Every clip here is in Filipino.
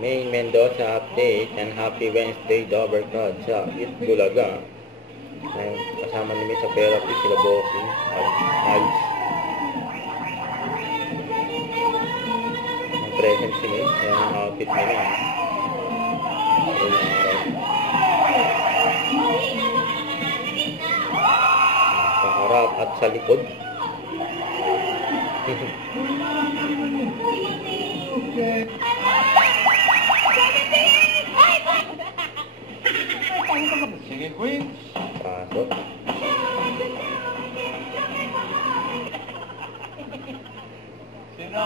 May Mendoza update and happy Wednesday Dobercad sa Itbulaga. Ay, kasama namin sa therapy sila Boki at Miles. Ang present sila. Yan ang outfit nila. Sa harap at sa likod. Sige, Queen. Pasok. Sino?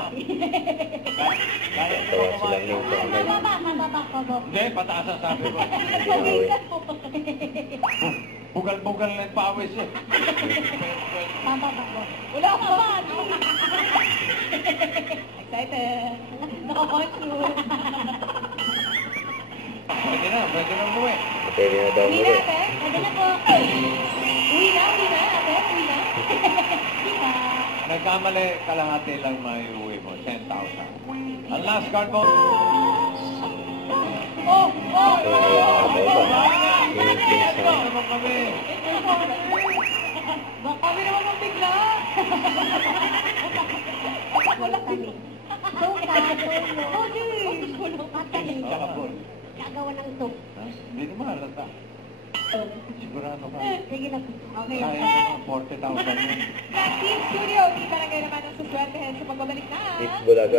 Tawa silang yung sa kamay. Hindi, pataas ang sabi ko. Hindi na Bugal-bugal na yung pawis eh. Wala ka ba? Excited. Nakakonsure. Pwede na umuwi. Pwede na daw Uwi muli. na, ate? Pwede na po. Uwi na, ate? Uwi na? Diba? Nagkamali, kalahati lang may uwi mo. 10,000. Ang last card mo. Oh! Yung pinsan. Naman kami. Baka kami naman mabigla. Wala kami. Kakapon. Gagawa ng soup. Hindi naman halata. Sigurado ka. Sige na. Okay. Kaya naman 40,000 yun. Team Studio, kita na kayo naman ang suswertehan sa pagbabalik na. Itbulaga.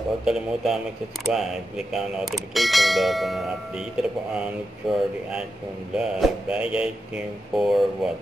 Huwag kalimutan mag-subscribe, click ang notification bell kung na-update na po ang for reaction vlog. Bye guys, team for watch.